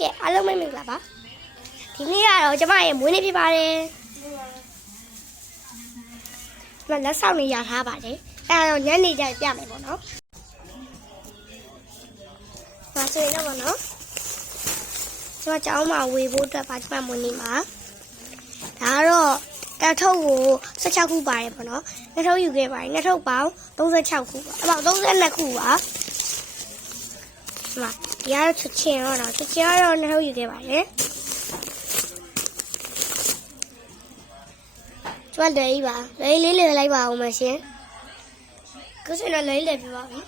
ကဲအားလုံးမင်္ဂလာပါဒီနေ့ကတော့ကျမရဲ့မွေးနေ့ဖြစ်ပါတယ်ကျမလက်ဆောင်လေးရထားပါတယ်အဲ့ဒါတော့ညနေကျပြမယ်ပေါ့နော်ဒါဆိုရင်တော့ပေါ့နော်ကျမကျောင်းမှာဝေဖို့အတွက်ပါကျမမွေးနေ့မှာဒါကတော့တထုတ်ကို16ခုပါတယ်ပေါ့နော်နှစ်ထုတ်ယူခဲ့ပါတယ်နှစ်ထုတ်ပေါင်း36ခုပါအပေါင်း32ခုပါဒီမှာဒီကတော့ချက်ချင်းတော့ချက်ချင်းကတော့နှစ်ထုတ်ယူခဲ့ပါတယ်ကျမလွယ်ကြီးပါလွယ်လေးလွယ်လိုက်ပါဦးမရှင်ခုစနေလွယ်လေးပြပါပြီ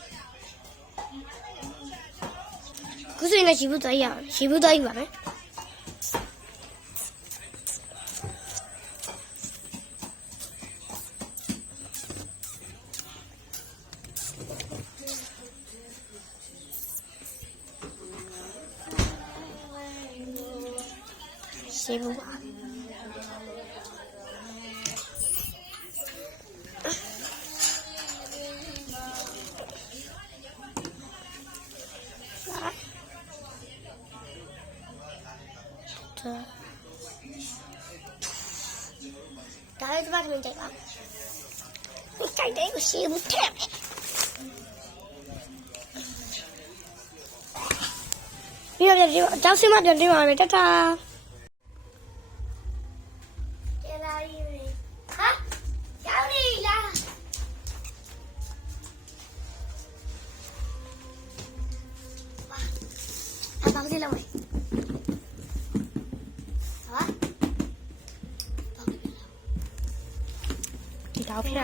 ခုစနေရှိဘူးတော့ရအောင်ရှိဘူးတော့ပါမယ်ရှိဘူးပါဒါလည်းဒီမှာမကြိုက်ပါဘူးကြိုက်တယ်ကိုရှိဘူးတဲ့ပြီးတော့ကျောင်းစင်းမပြန်တင်ပါမယ်တတာကျလာရီဟာကျောင်းလေးလားအပေါင်းစီလောက်မယ်好漂亮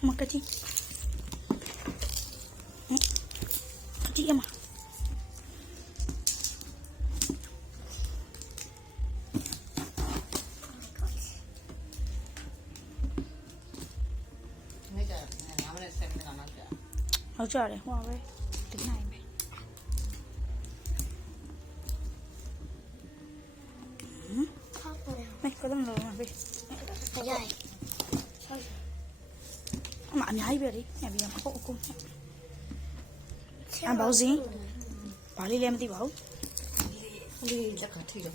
嘛个鸡个鸡嘛好吃的话呗顶奶呗có tấm lửa mà đi. Mà anh hãy về đi, nhà bây giờ mà có cung. Anh bảo gì? Bảo đi làm gì bảo? Đi chắc là thi được.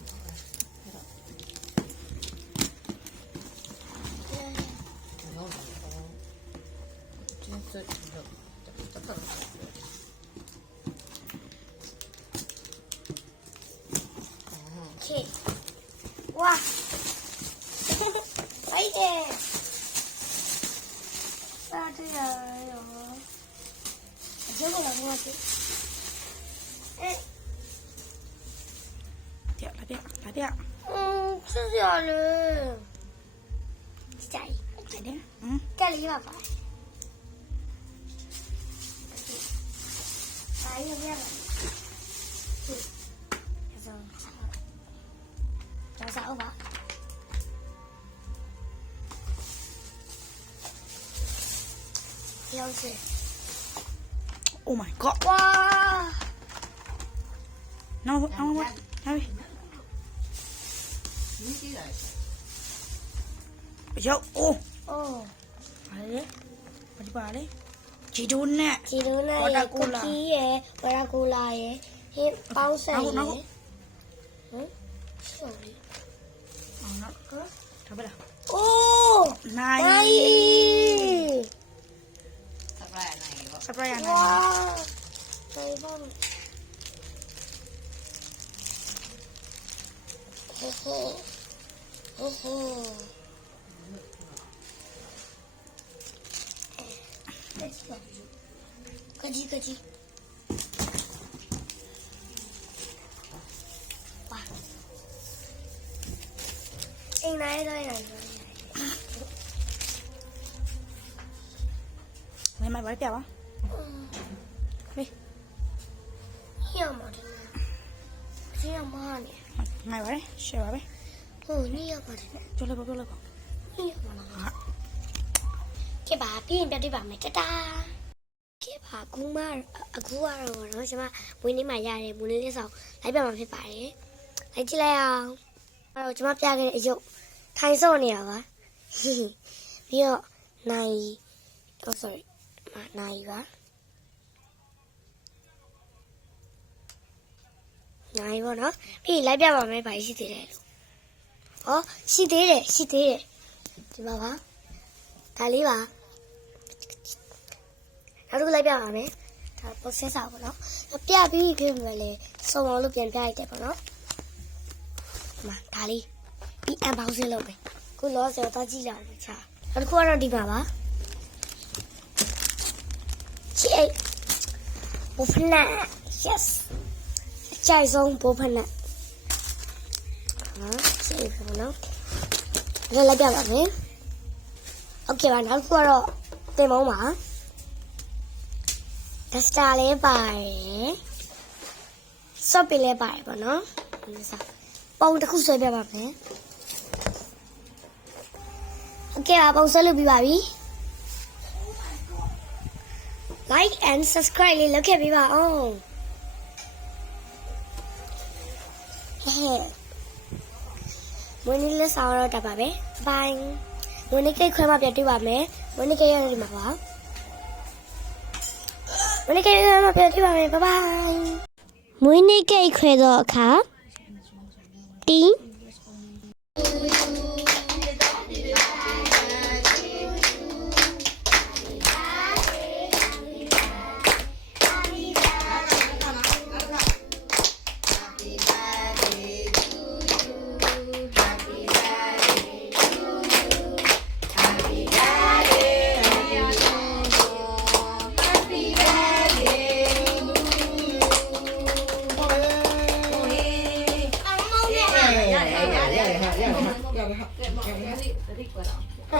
Okay. Wow. Đấy kìa. Sao thế rồi? Chứ không làm hoa chứ. Ê. Đẹp là đẹp. Sao giờ rồi? Chạy. Chạy đấy. Chạy đi mà phải. Đấy không biết rồi. Rồi. Cháu sao vậy? Oh my god. Wow. No. Yo. Oh. Đấy. Bà đấy. Chị đun nè. Cola. Coca-Cola ấy. Hiện bao xài ấy. Sorry. Nó có. Thôi bây giờ. Oh. Này. Surprise này. Wow. Trời ơi. Cái gì? Wow. Anh này đây. Mày bảo kẹo á? Đi. Nhiều mà đi. Nhiều mà nè. Mày bảo đấy, xe bảo đấy. Nhiều mà đi. Cho lên bảo. Nhiều mà nó. Cái bà pin đi bảo mày ta. Cái bà cũng mà rồi nó xem mà muốn đi mà ra để muốn đi sau. Lấy bà mà phải phải. Lấy chi lại không? Rồi chúng ta ra cái dụng. Thay số này hả? Ví dụ này. Oh sorry. Này quá. နိုင်ပါနော်ပြီးလိုက်ပြပါမယ်ဘာရှိသေးတယ်လို့ဟောရှိသေးတယ်ဒီမှာပါဒါလေးပါနောက်တစ်ခုလိုက်ပြပါမယ်ဒါ processor ပေါ့နော်ပြပြီးပြင်မယ်လေစုံအောင်လို့ပြန်ပြလိုက်တယ်ပေါ့နော်ဒီမှာဒါလေးပြီး unboxing လုပ်မယ်ခုလောဆယ်တော့ကြည့်ကြအောင်ချာနောက်တစ်ခုကတော့ဒီပါပါချီအိတ်ဘိုဖနက် yes အကြိုက်ဆုံးဘိုဖနက်ဟာချီအိတ်ပေါ့နော်ဒါလိုက်ပြပါမယ်โอเคပါနောက်တစ်ခုကတော့တင်မုံပါဒစတာလေးပါတယ်ဆော့ပီလေးပါတယ်ပေါ့နော်ဒီစားပုံတစ်ခုဆွဲပြပါမယ်โอเคပါပုံဆွဲလုပ်ပြီးပါပြီ like and subscribe လေးလုပ်ခဲ့ပေးပါအောင်ဟဲ့မွေးနေ့လက်ဆောင်တော့တတ်ပါပဲ bye မွေးနေ့ကိတ်ခွဲမှပြန်တွေ့ပါမယ်မွေးနေ့ကိတ်ရတယ်ဒီမှာပါမွေးနေ့ကိတ်ခွဲမှပြန်တွေ့ပါမယ် bye bye မွေးနေ့ကိတ်ခွဲတော့အခါတင်း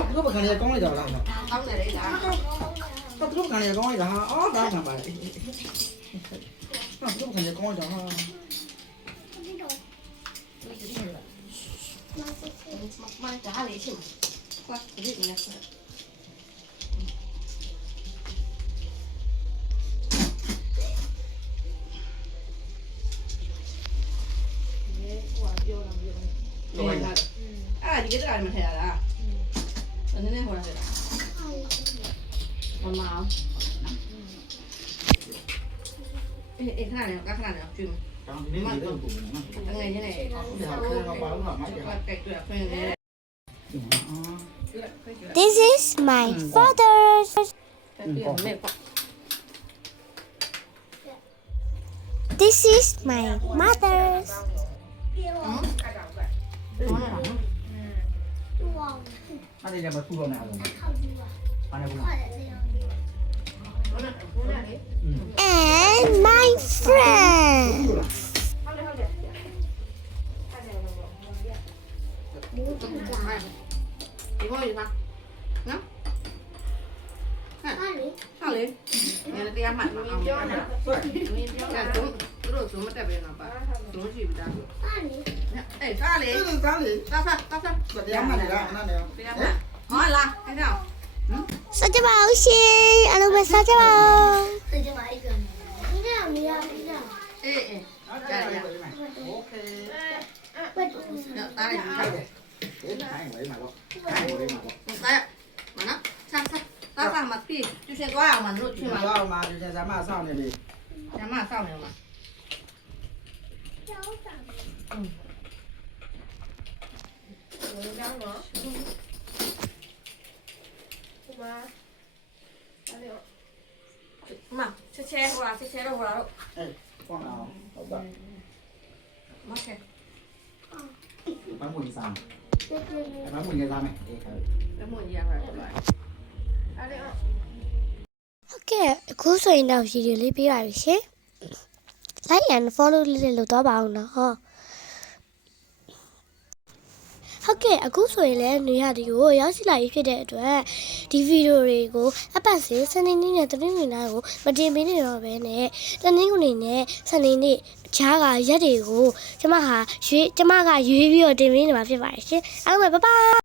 သူတို့ပကံလေးကောင်းလိုက်တာလားကောင်းတယ်လေလားသူတို့ပကံလေးကောင်းလိုက်တာဟာအော်ဒါခံပါလေသူတို့ပကံလေးကောင်းလိုက်တာဟာ妈，这还没去吗？快，这里面是。啊，你给这俺们抬了啊？我那回来的。我妈。哎，看哪里？看哪里？去吗？ ကောင်းနေနေတော့ပုံနော် ငယ်ချင်းနေ ဒီဟာခဲတော့ပါလို့လားမိုက်တယ် တက်တွေ့ခွင့်နေတယ် This is my father တက်တွေ့မေပေါ့ This is my mother အဲ့ဒီကမထူတော့နေအောင်ဘာနေဘူး and my friend ဒီဘောရပါနော်ဟာလေငါလည်းတရားမှတ်အောင်ပြောတာသူတို့ဆိုမတက်ပဲနော်ပါလုံးရှိပြီသားအေးစားလေ ကားလေ စားတရားမှတ်နေတာအဲ့နဲ့ တရားမှတ်ဟောလားအဲ့တော့ စားကြပါဦးရှင်အားလုံးပဲစားကြပါဦး အေးအေး โอเค တားလိုက် အေးတိုင်းဝေးမှာတော့တိုင်းဝေးမှာတော့ စားမနော်စားမပြီကျရှင်သွားအောင်မလို့ ဒီ ချင်ပါ တော့မှာဒီဇာမဆောင်းနေပြီ ညမစောင့်နေမှာမချက်ချက်ဟိုလားချက်ချက်တော့ဟိုလားတော့ အေးကောင်းအောင်ဟုတ်ပါ မချက် ဘာမှမစားဘာမှမစားမယ်အေးခါ ဘယ်မှရပါ့ပါအဲ့ဒါ ဟုတ်ကဲ့အခုဆိုရင်တော့ဗီဒီယိုလေးပြပါပြီရှင် like and follow လေးလုပ်တော့ပါအောင်နော်ဟုတ်ကဲ့အခုဆိုရင်လည်းနေရာဒီကိုရောက်ရှိလာပြီဖြစ်တဲ့အတွက်ဒီဗီဒီယိုတွေကိုအပတ်စဉ်စနေနေ့နဲ့တနင်္ဂနွေနေ့ကိုမတင်ပေးနေတော့ဘဲနဲ့တနင်္ဂနွေနဲ့စနေနေ့ခြားကရက်တွေကိုကျမကရွေးပြီးတော့တင်ပေးနေမှာဖြစ်ပါတယ်ရှင်အားလုံးပဲဘိုင်ဘိုင်